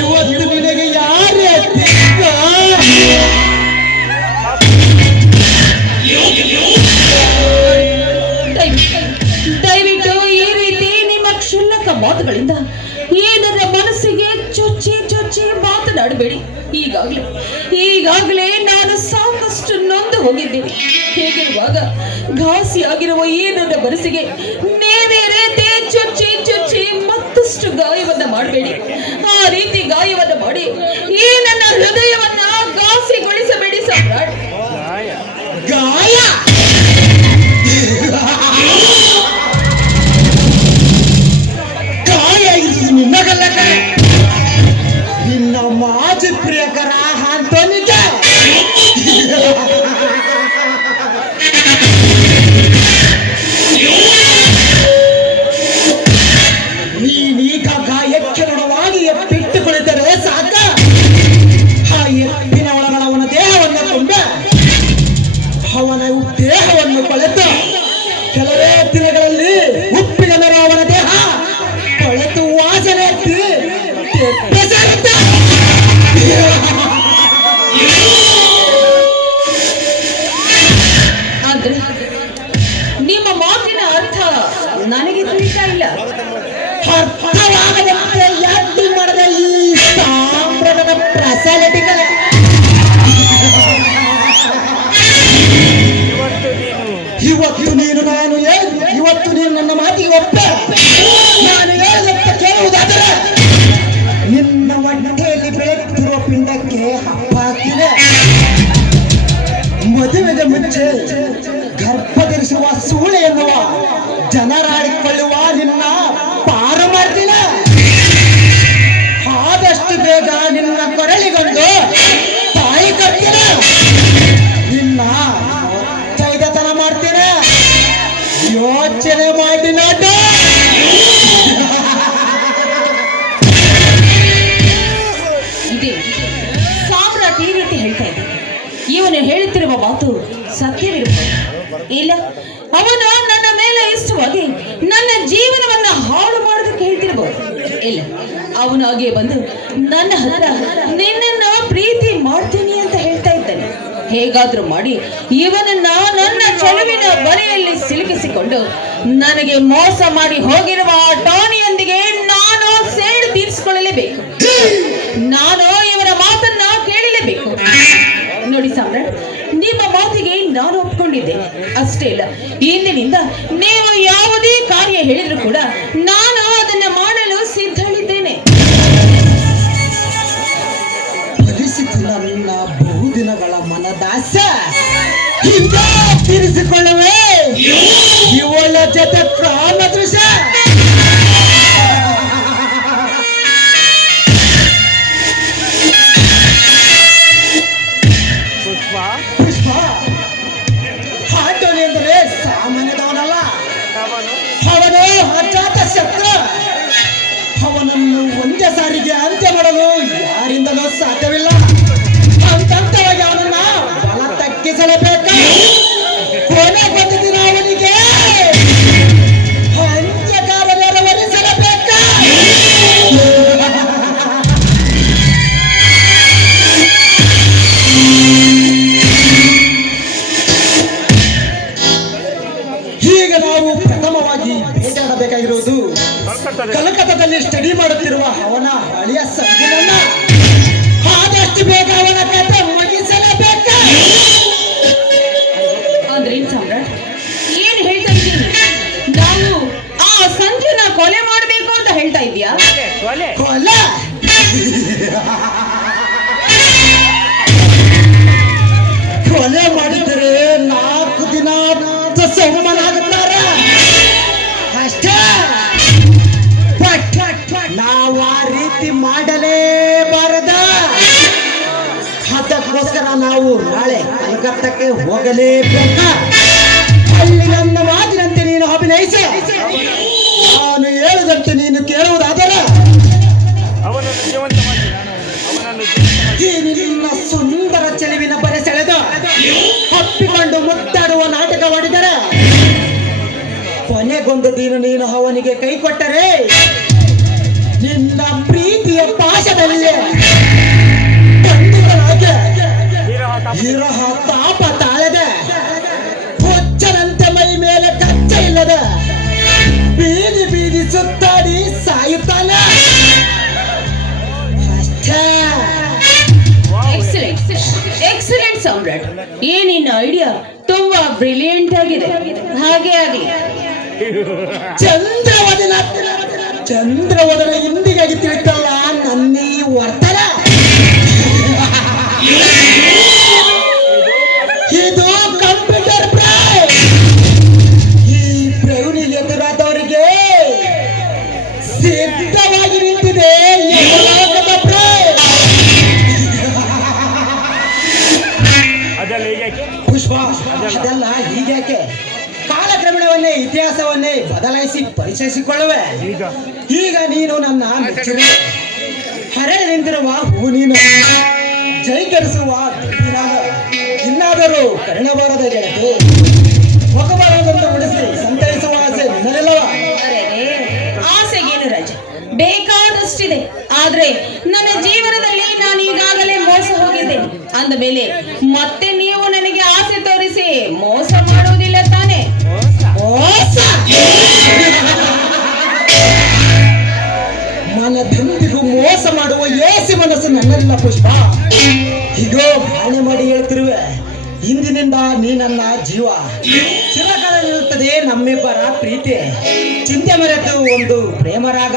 ಇವತ್ತು ನಿನಗೆ ಯಾರೇ ದಯವಿಟ್ಟು ಈ ರೀತಿ ನಿಮ್ಮ ಕ್ಷುಲ್ಲಕ ಮಾತುಗಳಿಂದ ಏನರ ಮನಸ್ಸಿಗೆ ಚುಚ್ಚಿ ಚುಚ್ಚಿ ಮಾತನಾಡಬೇಡಿ. ಈಗಾಗಲೇ ನಾನು ಸಾಕಷ್ಟು ನೊಂದು ಹೋಗಿದ್ದೀನಿ. ಹೇಗಿರುವಾಗ ಘಾಸಿಯಾಗಿರುವ ಈ ನನ್ನ ಮನಸ್ಸಿಗೆ ನೀವೇ ರೀತಿ ಚುಚ್ಚಿ ಚುಚ್ಚಿ ಮತ್ತಷ್ಟು ಗಾಯವನ್ನ ಮಾಡಬೇಡಿ. ಆ ರೀತಿ ಗಾಯವನ್ನ ಮಾಡಿ ಈ ನನ್ನ ಹೃದಯವನ್ನ ಘಾಸಿಗೊಳಿಸಬೇಡಿ ಸಾಮ್ರಾಟ್. ಗಾಯ ಗಾಯ ಇದು ನಿನ್ನಗಲ್ಲ ಕಣೆ, ನಿನ್ನ ಮಾಜಿ ಪ್ರಿಯಕರ ಆಂಟೋನಿಗೆ. ನೀನೀಗ ಗಾಯಕ್ಕೆ ಋಣವಾಗಿ ಎಪ್ಪಿಟ್ಟು ಕುಳಿತರೆ ಸಾಕ. ನಾಟ. ಇದೆ ಸಾಮ್ರಾಟ್ ಈ ರೀತಿ ಹೇಳ್ತಾ ಇದ್ದ. ಇವನು ಹೇಳುತ್ತಿರುವ ಮಾತು ಸತ್ಯವಿರಬಹುದು. ಇಲ್ಲ, ಅವನು ನನ್ನ ಮೇಲೆ ಇಷ್ಟವಾಗಿ ನನ್ನ ಜೀವನವನ್ನ ಹಾಳು ಮಾಡೋದಕ್ಕೆ ಹೇಳ್ತಿರಬಹುದು. ಇಲ್ಲ, ಅವನು ಹಾಗೆ ಬಂದು ನನ್ನ ಹತ್ರ ನಿನ್ನನ್ನ ಪ್ರೀತಿ ಮಾಡ್ತೀನಿ ಅಂತ ಹೇಳ್ತಾ ಇದ್ದಾನೆ. ಹೇಗಾದ್ರೂ ಮಾಡಿ ಇವನನ್ನ ನನ್ನ ಚೆಲುವಿನ ಬಲೆಯಲ್ಲಿ ಸಿಲುಕಿಸಿಕೊಂಡು ನನಗೆ ಮೋಸ ಮಾಡಿ ಹೋಗಿರುವ ಆ ಟಾನಿಯೊಂದಿಗೆ ನಾನು ಸೇಡು ತೀರಿಸಿಕೊಳ್ಳಲೇಬೇಕು. ನಾನು ಇವರ ಮಾತನ್ನ ಕೇಳಲೇಬೇಕು. ನೋಡಿ ಸಾಮ್ರಾಟ್, ನಿಮ್ಮ ಮಾತಿಗೆ ನಾನು ಒಪ್ಕೊಂಡಿದ್ದೇನೆ. ಅಷ್ಟೇ ಇಲ್ಲ, ಇಂದಿನಿಂದ ನೀವು ಯಾವುದೇ ಕಾರ್ಯ ಹೇಳಿದ್ರು ಕೂಡ ನಾನು ಅದನ್ನ ಮಾಡಲು ಸಿದ್ಧಳಿದ್ದೇನೆ. ಫಲಿಸಿತು ನನ್ನ ಬಹುದಿನಗಳ ಮನದಾಸ. ಹಿಂದೆ ತೀರಿಸಿಕೊಳ್ಳುವೆ ಇವಳ ಜೊತೆ ಪ್ರಾಣ ದೃಶ್ಯ. ಪುಷ್ಪ ಹಾಟೋನಿ ಅಂದರೆ ಸಾಮಾನ್ಯದವನಲ್ಲ. ಅವನು ಅಜಾತ ಶತ್ರು. ಅವನನ್ನು ಒಂದೇ ಸಾರಿಗೆ ಅಂತ್ಯ ಮಾಡಲು ಯಾರಿಂದಲೂ ಸಾಧ್ಯವಿಲ್ಲ. ಅಂತವಾಗಿ ಅವನನ್ನ ಬಲ ತಗ್ಗಿಸಲೇಬೇಕು. ಕೊನೆ ಒಂದು ದಿನ ಅವನಿಗೆ ಅಂತ್ಯಕಾರ ನೆರವೇರಿಸಲೇಬೇಕು. ಈಗ ನಾವು ಪ್ರಥಮವಾಗಿ ಭೇಟಿಯಾಡಬೇಕಾಗಿರುವುದು ಕಲಕತ್ತಾದಲ್ಲಿ ಸ್ಟಡಿ ಮಾಡುತ್ತಿರುವ ಅವನ ಹಳೆಯ ಸಂಜನನ್ನ ಆದಷ್ಟು ಬೇಗ ಅವನ ಕಥೆ ಮುಗಿಸಲೇಬೇಕು. ಅಂದ್ರೆ ಸಾಮ್ರಾಟ್ ಏನ್ ಹೇಳ್ತಾ ಇದ್ದೀನಿ? ನಾವು ಆ ಸಂಜುನ ಕೊಲೆ ಮಾಡಬೇಕು ಅಂತ ಹೇಳ್ತಾ ಇದ್ಯಾ? ಕೊಲ್ಲ ಕೊಲೆ ಮಾಡಿದರೆ 4 ದಿನ ಸಮ್ಮನಾಗುತ್ತಾರೆ ಅಷ್ಟೇ. ನಾವು ಆ ರೀತಿ ಮಾಡಲೇಬಾರದ. ಅದಕ್ಕೋಸ್ಕರ ನಾವು ನಾಳೆ ಕಲ್ಕತ್ತಕ್ಕೆ ಹೋಗಲೇಬೇಕ. ಅಲ್ಲಿ ನನ್ನ ಮಾತಿನಂತೆ ನೀನು ಅಭಿನಯಿಸಿ ನಾನು ಹೇಳುದಂತೆ ನೀನು ಕೇಳುವುದಾದರೆ ಈ ನಿನ್ನ ಸುಂದರ ಚೆಲುವಿನ ಬರೆ ಸೆಳೆದು ಹಪ್ಪಿಕೊಂಡು ಮುತ್ತಾಡುವ ನಾಟಕವಾಡಿದರೆ ಕೊನೆಗೊಂದು ದಿನ ನೀನು ಅವನಿಗೆ ಕೈ ಕೊಟ್ಟರೆ ನಿನ್ನ ಪ್ರೀತಿಯ ಪಾಶದಲ್ಲಿ ಬಂಧುಗಳಾಗಿ ವಿರಹ ತಾಪ ತಾಳದೆ ಹುಚ್ಚನಂತೆ ಮೈ ಮೇಲೆ ಕಚ್ಚ ಇಲ್ಲದೆ ಬೀದಿ ಬೀದಿ ಸುತ್ತಾಡಿ ಸಾಯುತ್ತಾನೆ ಅಷ್ಟೇ. ಎಕ್ಸಲೆಂಟ್ ಸಾಮ್ರಾಟ್, ಈ ನಿನ್ನ ಐಡಿಯಾ ತುಂಬಾ ಬ್ರಿಲಿಯಂಟ್ ಆಗಿದೆ. ಹಾಗೆ ಆಗಲಿ. ಚಂದ್ರವದನ ಇಂದಿಗಾಗಿ ತಿಳಿತಲ್ಲ ನನ್ನೀ ವರ್ತನ. ಇದು ಕಂಪ್ಯೂಟರ್ ಬ್ರೈನ್. ಈ ಬ್ರೌನಿಗೆ ಎದುರಾದವರಿಗೆ ಸಿದ್ಧವಾಗಿ ನಿಂತಿದೆ ಯಮಲೋಕದ ಬ್ರೈನ್. ಪುಷ್ಪ, ಅದೆಲ್ಲ ಹೀಗ್ಯಾಕೆ? ಕಾಲಕ್ರಮೇಣವನ್ನೇ ಇತಿಹಾಸವನ್ನೇ ಬದಲಾಯಿಸಿ ಪರಿಚಯಿಸಿಕೊಳ್ಳುವೆ. ಈಗ ನೀನು ನನ್ನ ಮೆಚ್ಚಿನ ಹರಳೆ ನಿಂತಿರುವ ಹೂ, ನೀನು ಜೈಕರಿಸುವ ಇನ್ನಾದರೂ ಕರುಣಬಾರದ ಗೆಳತಿ ಮುಖಬಾರದಂತ ಉಡಿಸಿ ಸಂತೈಸುವ ಆಸೆ ನಿನ್ನಲಿಲ್ಲವ? ಆಸೆಗೇನು ರಾಜ, ಬೇಕಾದಷ್ಟಿದೆ. ಆದ್ರೆ ನನ್ನ ಜೀವನದಲ್ಲಿ ನಾನು ಈಗಾಗಲೇ ಮೋಸ ಹೋಗಿದ್ದೇನೆ ಅಂದ ಮೇಲೆ ಮತ್ತೆ ನೀವು ನನಗೆ ಆಸೆ ತೋರಿಸಿ ಮೋಸ ಮಾಡುವುದಿಲ್ಲ ತಾನೆ? ಮೋಸ ಮನದೊಂದಿಗೂ ಮೋಸ ಮಾಡುವ ಏಸಿ ಮನಸ್ಸು ನನ್ನಲ್ಲ ಪುಷ್ಪ. ಹೀಗೋ ಭಾವನೆ ಮಾಡಿ ಹೇಳ್ತಿರುವೆ, ಇಂದಿನಿಂದ ನೀ ನನ್ನ ಜೀವ. ಚಿರಕಾಲ ನಿಲ್ಲುತ್ತದೆ ನಮ್ಮಿಬ್ಬರ ಪ್ರೀತಿ. ಚಿಂತೆ ಮರೆತು ಒಂದು ಪ್ರೇಮರಾಗ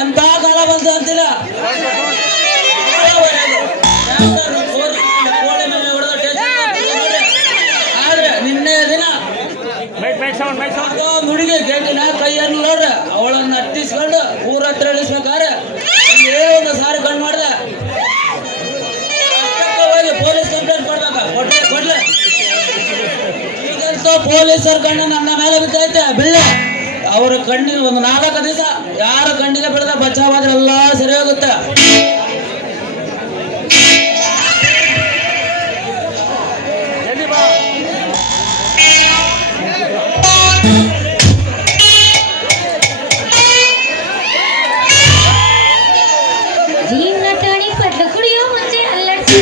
ಎಂತ ಕಾಲ ಬಂತು ಅಂತಿಲ್ಲ. ಆದ್ರೆ ನಿನ್ನೆ ದಿನ ಒಂದು ಹುಡುಗಿ ಗೇಟಿನ ಕೈಯನ್ನು ನೋಡ್ರೆ ಅವಳನ್ನ ಅಟ್ಟಿಸ್ಕೊಂಡು ಊರ ಹತ್ರ ಇಳಿಸ್ಬೇಕಾದ್ರೆ ಒಂದು ಸಾರಿ ಕಣ್ ಮಾಡ್ದೆ. ಹೋಗಿ ಪೊಲೀಸ್ ಕಂಪ್ಲೇಂಟ್ ಕೊಡ್ಬೇಕಾ? ಕೊಡ್ಲೆ ಈಗಂತೂ ಪೊಲೀಸರ ಕಣ್ಣು ನನ್ನ ಮೇಲೆ ಬಿದ್ದೈತೆ ಬಿಳ್ಳೆ. ಅವರ ಕಣ್ಣಿಗೆ ಒಂದು 4 ದಿವಸ ಯಾರ ಕಣ್ಣಿಗೆ ಬೆಳೆದ ಬಚಾವಾದ್ರೆ ಎಲ್ಲ ಸರಿ ಹೋಗುತ್ತೆ. ಜೀವನ ಟಾಣಿ ಪಟ್ಲ ಕುಡಿಯೋ ಮುಂಚೆ ಅಲ್ಲಡ್ಸಿ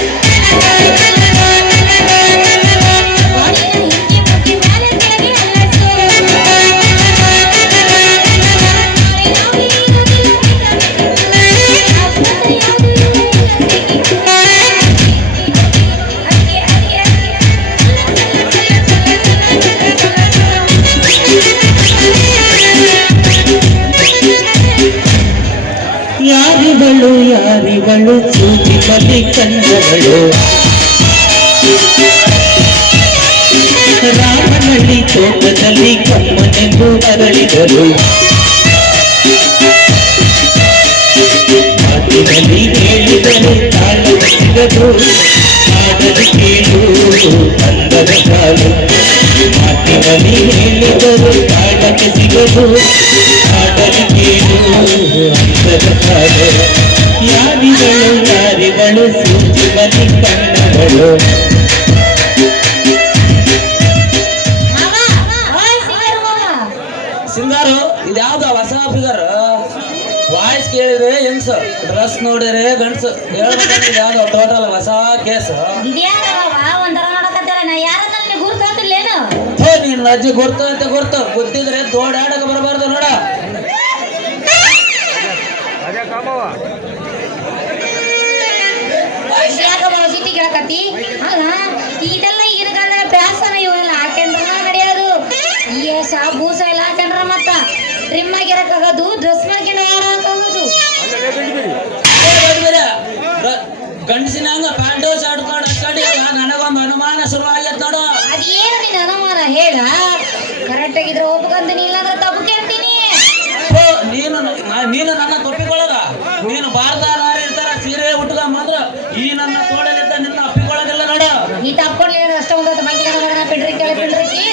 ಯಾರಿವಳು ಚೂಟಿ ಬಲಿ ಕಂಡವಳು ರಾಮನಳ್ಳಿ ತೋಟದಲ್ಲಿ ಕಮ್ಮನೆಂದು ಅರಳಿದರು. ಮಾತಿನಲ್ಲಿ ಹೇಳಿದರೆ ತಾಳದ ಸಿಗದು, ಆದರೆ ಕೇಳು ಅಂದದ ಕಾಲು. ಮಾತಿನಲ್ಲಿ ಪ್ರೇಮಲಿ ಹೇಳಿದರು ಕಾಡಕ್ಕೆ ಸಿಗದು ಕಾಡಲಿ ಕೇಳು ಅಂತದ ಕಾಡು ಯಾರಿಗಳು ಯಾರಿಗಳು ಸೂಜಿ ಮನಿ ಕಣ್ಣಗಳು ಸಿಂಗಾರು ಇದ್ಯಾವ್ದು ಹೊಸ ಫಿಗರ್ ವಾಯ್ಸ್ ಕೇಳಿದ್ರೆ ಹೆಂಗ್ಸ ಡ್ರೆಸ್ ನೋಡಿದ್ರೆ ಗಂಡ್ಸು ಹೇಳ್ಬೇಕಂದ್ರೆ ಇದ್ಯಾವ್ದು ಟೋಟಲ್ ಹೊಸ ಕೇಸ್ ಒಂಥರ ನೋಡಕತ್ತಾರ ನಾ ಯಾರನ್ನ ಗುರ್ತಾತಿಲ್ಲೇನು ನೀನ್ ಅಜ್ಜಿ ಗೊತ್ತು ಅಂತ ಗೊತ್ತು ಗೊತ್ತಿದ್ರೆ ದೋಡಾಡಕ ಬರಬಾರ್ದು ನೋಡ ಸಿಟಿ ಕೇಳಕತ್ತಿ ಅಲ್ಲ ಇದೆಲ್ಲ ಈಗಿನ ಕಾಲದ ಬ್ಯಾಸನ ಇವನ್ನೆಲ್ಲ ಹಾಕೊಂಡ್ರ ನಡೆಯೋದು ಈ ಬೂಸ ಎಲ್ಲ ಹಾಕೊಂಡ್ರ ಮತ್ತ ಟ್ರಿಮ್ ಆಗಿರಕ್ಕಾಗೋದು ಡ್ರೆಸ್ ಮಾಡ್ಕೊಂಡು ಹಾಕೋದು ಗಂಡಸಿನ ಹಂಗ ಪ್ಯಾಂಟು ಶರ್ಟ್ ಕಡಿ ನನಗೊಂದು ಅನುಮಾನ ಶುರುವಾಗ್ಯದ ನೋಡು ಅದೇನು ನಿನ್ನ ಅನುಮಾನ ಹೇಳ ಕರೆಕ್ಟ್ ಆಗಿದ್ರೆ ಒಪ್ಕೊಂತೀನಿ ಇಲ್ಲಾಂದ್ರೆ ತಪ್ಪು ಕೇಳ್ತೀನಿ ನೀನು ನನ್ನ ತಪ್ಪಿಕೊಳ್ಳದ ನೀನು ಭಾರತ ನಾರಿ ಇರ್ತಾರ ಸೀರೆ ಉಟ್ಕೊಂಬಂದ್ರ ಈ ನನ್ನ ತೋಡಲಿದ್ದ ನಿನ್ನ ಅಪ್ಪಿಕೊಳ್ಳೋದಿಲ್ಲ ನೋಡು ನೀ ತಪ್ಕೊಂಡಿಲ್ಲ ಅಷ್ಟೊಂದು ಮಂಗಿ ಪಿಡ್ರಿ ಕೇಳಿ ಪಿಡ್ರಿಕಿ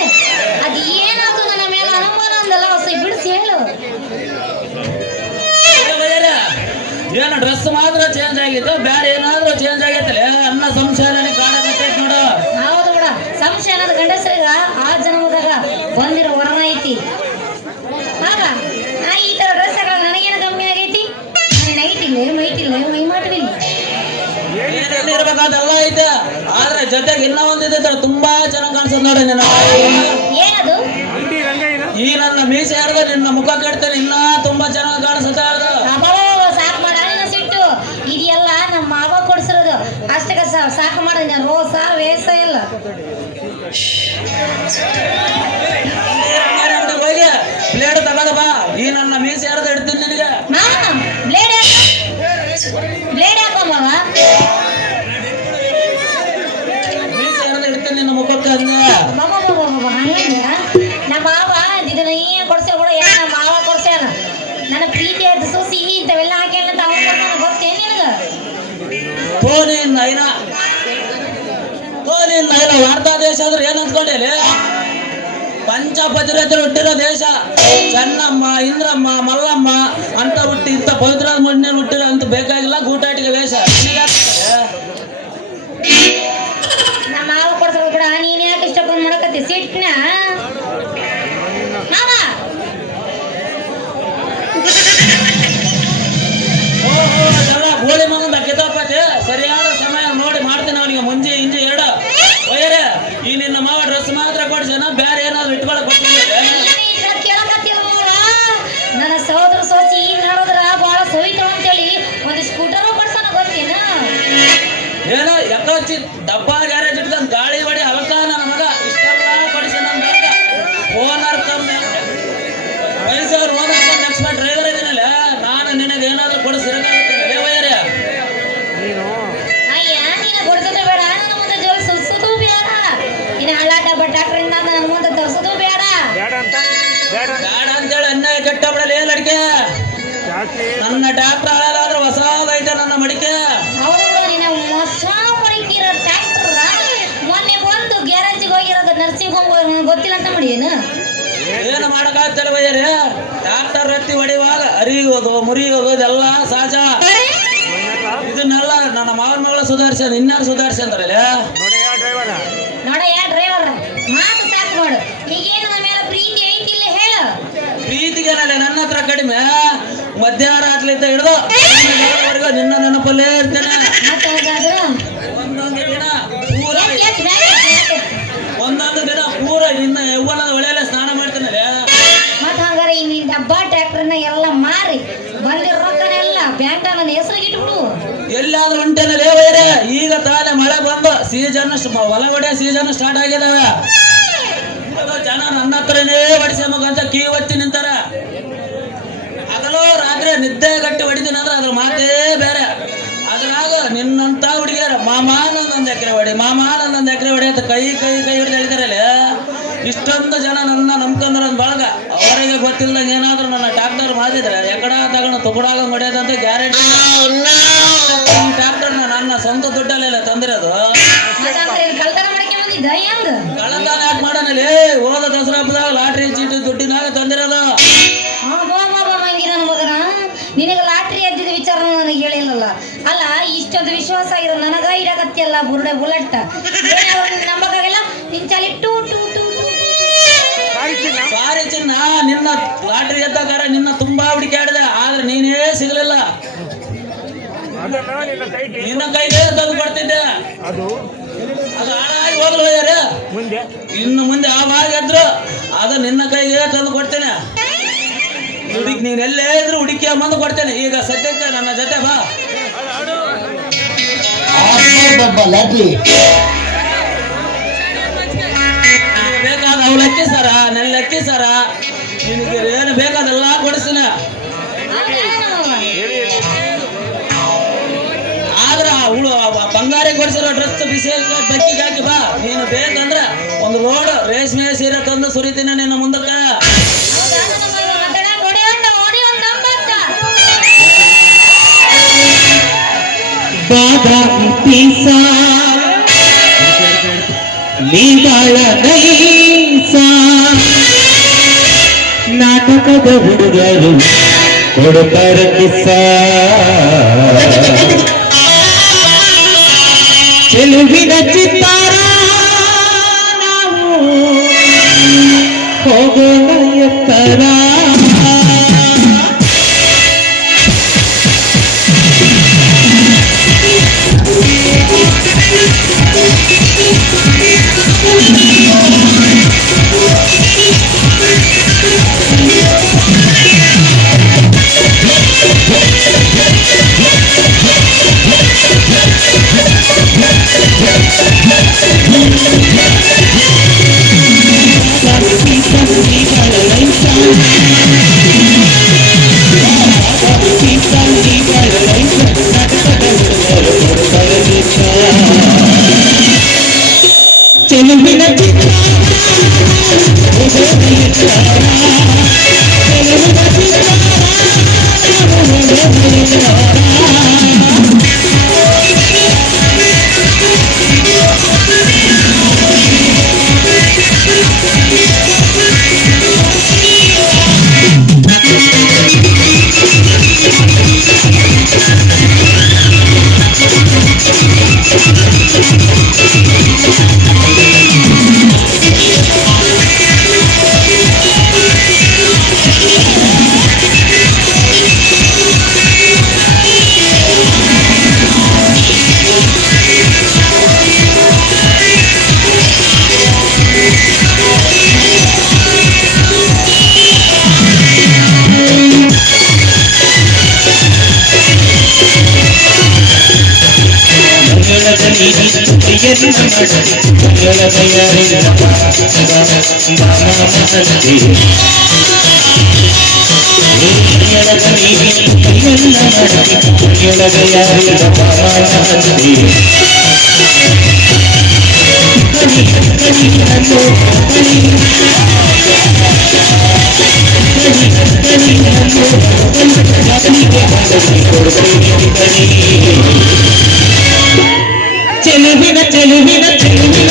ಅದ್ ಏನಾದ್ರು ನನ್ನ ಮೇಲೆ ಅನುಮಾನ ಅಂದಲ್ಲ ಹೊಸ ಬಿಡಿಸಿ ಹೇಳು ಏನು ಡ್ರೆಸ್ ಮಾತ್ರ ಚೇಂಜ್ ಆಗಿತ್ತು ಬೇರೆ ಏನಾದ್ರೂ ಚೇಂಜ್ ಆಗೈತಲ್ಲ ಅನ್ನ ಸಂಶಯ ಕಾಣಕತ್ತೈತಿ ನೋಡು ಹೌದು ಬಿಡ ಸಂಶಯ ಅನ್ನೋದು ಗಂಡಸರಿಗ ಆ ಜನ್ಮದಾಗ ಬಂದಿರೋ ವರನ ಐತಿ ಆಗ ಈ ತರ ಡ್ರೆಸ್ ಹಾಕಲ್ಲ ನನಗೇನು ಕಮ್ಮಿ ಆಗೈತಿ ನೈಟಿಲ್ಲ ಮೈಟಿಲ್ಲ ಮೈ ಮಾಡಿಲ್ಲ ಇರ್ಬೇಕಾದೆಲ್ಲ ಐತೆ ಆದ್ರೆ ಜೊತೆಗೆ ಇನ್ನ ಒಂದಿದೆ ತುಂಬಾ ಚೆನ್ನಾಗಿ ಕಾಣಿಸ್ತದ ನೋಡಿ ನಿನ್ನ ಏನದು ಈ ನನ್ನ ಮೀಸೆ ಯಾರ್ದು ನಿನ್ನ ಮುಖ ಕೆಡ್ತೇನೆ ಇನ್ನ ತುಂಬಾ ಚೆನ್ನಾಗಿ ಕಾಣಿಸುತ್ತೆ ಸಾಕು ಮಾಡ ಸಿಟ್ಟು ಇದೆಲ್ಲ ನಮ್ಮ ಮಾವ ಕೊಡ್ಸಿರೋದು ಅಷ್ಟಕ್ಕೆ ಸಾಕು ಮಾಡ ರೋಸ ವೇಸ ಎಲ್ಲ ಹೋಗಿ ಪ್ಲೇಟ್ ತಗದ ಬಾ ಈ ನನ್ನ ಮೀಸೆ ಯಾರ್ದು ಇಡ್ತೀನಿ ನಿನಗೆ ಬ್ಲೇಡ್ ಹಾಕೋ ಮಾವ ಮೀಸೆ ಯಾರ್ದು ಇಡ್ತೀನಿ ನಿನ್ನ ಮುಖಕ್ಕೆ ಹಂಗೆ ನಮ್ಮ ಮಾವ ಇದನ್ನ ಏನ್ ಕೊಡ್ಸ್ಯಾರ ಕೂಡ ಎಲ್ಲ ನಮ್ಮ ಮಾವ ಕೊಡ್ಸ್ಯಾನ ನನ್ನ ಪ್ರೀತಿ ಆಯ್ತು ಸೂಸಿ ಇಂಥವೆಲ್ಲ ಹಾಕ್ಯಾನ ಅಂತ ಅವ್ನು ಗೊತ್ತೇನ್ ನಿನಗ ತೋನಿನ್ ನೈನ ವಾರ್ತಾ ದೇಶ ಅಂದ್ರೆ ಏನ್ ಅಂದ್ಕೊಂಡೇಲಿ ಪಂಚಪತಿರತ್ರ ಹುಟ್ಟಿರೋ ದೇಶ ಚೆನ್ನಮ್ಮ ಇಂದ್ರಮ್ಮ ಮಲ್ಲಮ್ಮ ಅಂತ ಹುಟ್ಟಿ ಇಂಥ ಪವಿತ್ರ ಮಣ್ಣಿನ ಹುಟ್ಟಿರೋ ಅಂತ ಬೇಕಾಗಿಲ್ಲ ಗೂಟಾಟಿಗೆ ವೇಷ ನಮ್ಮ ಮಾವ ಕೊಡ್ಸೋದು ಕೂಡ ನೀನ್ ಯಾಕೆ ಇಷ್ಟೊಂದು ಮಾಡಕತ್ತಿ ಸಿಟ್ನ ಮಾವ ಅದೆಲ್ಲ ಗೋಳಿ ಮಗಂದ ಕಿತಾಪತಿ ಸರಿಯಾದ ಸಮಯ ನೋಡಿ ಮಾಡ್ತೇನೆ ಅವನಿಗೆ ಮುಂಜಿ ಇಂಜಿ ಎರಡು ಒಯ್ಯರೆ ಈ ನಿನ್ನ ಮಾವ ಡ್ರೆಸ್ ಮಾತ್ರ ಕೊಡ್ಸೇನ ಬೇರೆ ಏನಾದ್ರು ಇಟ್ಕೊಳಕ್ ಕೇಳಕತ್ತಿಲ್ಲ ನನ್ನ ಸಹೋದರ ಸೋಚಿ ನೋಡಿದ್ರ ಬಹಳ ಸವಿತಾವ ಅಂತೇಳಿ ಒಂದು ಸ್ಕೂಟರ್ ಕೊಡ್ಸೋಣ ಗೊತ್ತೇನ ಏನೋ ಎಕ್ಕಿ ಡಬ್ಬ ಗ್ಯಾರೇಜ್ ಇಟ್ಕೊಂಡ್ ಗಾಳಿ ಹೊಡಿ ಅಲ್ಕ ನನ್ನ ಮಗ ಇಷ್ಟೆಲ್ಲ ಕೊಡಿಸಿ ನನ್ನ ಮಗ ಓನರ್ ವಯಸ್ಸವ್ರು ಓನರ್ ಎಕ್ಸ್ಪರ್ಟ್ ಡ್ರೈವರ್ ಇದೀನಲ್ಲ ನಾನು ನಿನಗೆ ಏನಾದ್ರು ಕೊಡಿಸಿರಕಾಗುತ್ತೇನೆ ವೈಯರೇ ಅಯ್ಯ ನೀನು ಕೊಡ್ಸೋದು ಬೇಡ ನನ್ನ ಮುಂದೆ ಜೋಲ್ ಸುಲ್ಸೋದು ಬೇಡ ಇನ್ನು ಹಳ್ಳ ಡಬ್ಬ ಟ್ರಾಕ್ಟರಿಂದ ನನ್ನ ಮುಂದೆ ತರ್ಸೋದು ಬೇಡ ಬೇಡ ಅಂತೇಳಿ ಅನ್ಯಾಯ ಕೆಟ್ಟ ಬಿಡಲಿ ಅಡಿಕೆ ನನ್ನ ಟ್ರಾಕ್ಟರ್ ಹಾಳಾದ್ರೆ ಹೊಸದೈತೆ ನನ್ನ ಮಡಿಕೆ ಹೌದು ನಿನ್ನ ಹೊಸ ಮಡಿಕಿರೋ ಟ್ರಾಕ್ಟರ್ ಮೊನ್ನೆ ಒಂದು ಗ್ಯಾರೇಜಿಗೆ ಹೋಗಿರೋದು ನರ್ಸಿಂಗ್ ಹೋಮ್ ಗೊತ್ತಿಲ್ಲ ಅಂತ ಮಾಡಿ ಏನು ಮಾಡಕ್ಕಾಗ್ತಲ್ಲ ವೈಯರೇ ಟ್ರಾಕ್ಟರ್ ಎತ್ತಿ ಹೊಡಿಯುವಾಗ ಅರಿಯೋದು ಮುರಿಯೋದು ಇದೆಲ್ಲ ಸಹಜ ಇದನ್ನೆಲ್ಲ ನನ್ನ ಮಾವನ ಮಗಳ ಸುಧಾರಿಸ ಇನ್ಯಾರು ಸುಧಾರಿಸಿ ಅಂತಾರಲ್ಲ ನೋಡಯ್ಯ ಡ್ರೈವರ್ ಮಾತು ಸಾಕು ಮಾಡು ಈಗೇನು ನನ್ನ ಮೇಲೆ ಪ್ರೀತಿ ಐತಿಲ್ಲ ಹೇಳು ಪ್ರೀತಿಗೇನಲ್ಲ ನನ್ನ ಹತ್ರ ಕಡಿಮೆ ಮಧ್ಯರಾತ್ರಿಯಿಂದ ಹಿಡಿದು ನಿನ್ನ ನೆನಪಲ್ಲೇ ಇರ್ತೇನೆ ಮತ್ತೆ ಹೌದಾದ್ರು ಒಂದೊಂದು ದಿನ ಪೂರ ನಿನ್ನ ಯೌವನದ ಹೊಳೆಯಲ್ಲೇ ಸ್ನಾನ ಮಾಡ್ತೇನೆ ಮತ್ತ ಹಂಗಾರೆ ಈ ನಿನ್ ಡಬ್ಬಾ ಟ್ರ್ಯಾಕ್ಟರ್ನ ಎಲ್ಲ ಮಾರಿ ಬಂದಿರೋ ರೊಕ್ಕನೆಲ್ಲ ಬ್ಯಾಂಕ್ ನನ್ನ ಹೆಸರಿಗೆ ಇಟ್ಬಿಡು ಎಲ್ಲಾದ್ರೂ ಉಂಟೇನಲ್ಲೇ ವೈರೇ ಈಗ ತಾನೇ ಮಳೆ ಬಂದು ಸೀಸನ್ ಹೊಲ ಹೊಡೆಯೋ ಸೀಸನ್ ಸ್ಟಾರ್ಟ್ ಆಗಿದಾವೆ ಜನ ನನ್ನ ಹತ್ರನೇ ಹೊಡಿಸಿ ಮಗಂತ ಕೀ ಒತ್ತಿ ನಿಂತಾರ ಹಗಲೋ ರಾತ್ರಿ ನಿದ್ದೆ ಗಟ್ಟಿ ಹೊಡಿತೀನಿ ಅಂದ್ರೆ ಅದ್ರ ಮಾತೇ ಬೇರೆ ಅದ್ರಾಗ ನಿನ್ನಂತ ಹುಡುಗಿಯರ ಮಾಮಾನೊಂದೊಂದು ಎಕರೆ ಹೊಡಿ ಮಾಮಾನೊಂದೊಂದು ಎಕರೆ ಹೊಡಿ ಅಂತ ಕೈ ಹಿಡಿದು ಹೇಳ್ತಾರಲ್ಲ ಇಷ್ಟೊಂದು ಜನ ನನ್ನ ನಂಬ್ಕೊಂಡ್ರ ಬಳಗ ಅವರಿಗೆ ಗೊತ್ತಿಲ್ಲದಂಗೆ ಏನಾದ್ರು ನನ್ನ ಟ್ರಾಕ್ಟರ್ ಮಾಡಿದ್ರೆ ಎಕಡ ತಗೊಂಡು ತುಕುಡಾಗ ಹೊಡೆಯೋದಂತ ಗ್ಯಾರಂಟಿ ಟ್ರಾಕ್ಟರ್ನ ನನ್ನ ಸ್ವಂತ ದುಡ್ಡಲ್ಲೆಲ್ಲ ತಂದಿರೋದು ಕಳ್ತನ ಮಾಡ್ಕೊಂಡ್ ಮಾಡಿದ್ದ ಹೆಂಗ ಕಳ್ಳತನ ಯಾಕೆ ಮಾಡೋಣಲ್ಲಿ ಹೋದ ದಸರಾ ಹಬ್ಬದಾಗ ಲಾಟ್ರಿ ಚೀಟಿ ದುಡ್ಡಿನಾಗ ತಂದಿರೋದು. ಮಂಗಿನ ಮಗನ ನಿನಗ ಲಾಟ್ರಿ ಎದ್ದಿದ ವಿಚಾರ ನನಗೆ ಹೇಳಿಲ್ಲಲ್ಲ. ಅಲ್ಲ ಇಷ್ಟೊಂದು ವಿಶ್ವಾಸ ಇರೋ ನನಗ ಇಡಕತ್ತಿಯಲ್ಲ ಬುರುಡೆ ಬುಲೆಟ್ ನಂಬಕ್ಕಾಗಲ್ಲ ನಿನ್ ಚಲಿ ಟೂ ಟೂ ಟೂ ಸಾರಿ ಚಿನ್ನ, ನಿನ್ನ ಲಾಟ್ರಿ ಎದ್ದಾಗಾರ ನಿನ್ನ ತುಂಬಾ ಹುಡುಕಾಡಿದೆ, ಆದ್ರೆ ನೀನೇ ಸಿಗಲಿಲ್ಲ. ನಿನ್ನ ಕೈಗೆ ತಂದು ಕೊಡ್ತಿದ್ದೆ, ಅದು ಹಾಳಾಗಿ ಹೋಗ್ಲು ಯಾರು ಇನ್ನು ಮುಂದೆ ಆ ಭಾಗ ಎದ್ರು ಅದು ನಿನ್ನ ಕೈಗೆ ತಂದು ಕೊಡ್ತೇನೆ. ನೀನ್ ಎಲ್ಲೇ ಇದ್ರು ಹುಡುಕಿ ಬಂದು ಕೊಡ್ತೇನೆ. ಈಗ ಸದ್ಯಕ್ಕೆ ನನ್ನ ಜೊತೆ ಬಾ. ಲಾಟ್ರಿ ಬೇಕಾದ ಅವಲಕ್ಕಿ ಸರ, ನೆಲ್ಲಕ್ಕಿ ಸರ, ನಿನಗೆ ಏನು ಬೇಕಾದೆಲ್ಲ ಕೊಡಿಸ್ತೀನಿ. ಆದ್ರ ಅವಳು ಬಂಗಾರಿ ಕೊಡಿಸಿರೋ ಡ್ರೆಸ್ ಬಿಸಿ ಬೆಕ್ಕಿಗೆ ಹಾಕಿ ಬಾ. ನೀನು ಬೇಕಂದ್ರ ಒಂದು ರೋಡ್ ರೇಷ್ಮೆ ಸೀರೆ ತಂದು ಸುರಿತೀನಿ ನಿನ್ನ ಮುಂದಕ್ಕ. ನಾಟಕದ ಹುಡುಗರು ಕೊಡುತ್ತರ ಕಿಸ್ಸ ಚೆಲುವಿನ ಚಿತ್ತಾರ ನಾವು ಹೋಗೋಣ ಎತ್ತರ. ಚೆಲುವಿನ ಚೆಲುವಿನ ಚೆಲುವಿನ ಚೆಲುವಿನ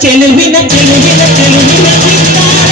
ಚೆಲುವಿನ ಚೆಲುವಿನ ಚೆಲುವಿನ ಚಿತ್ತಾರ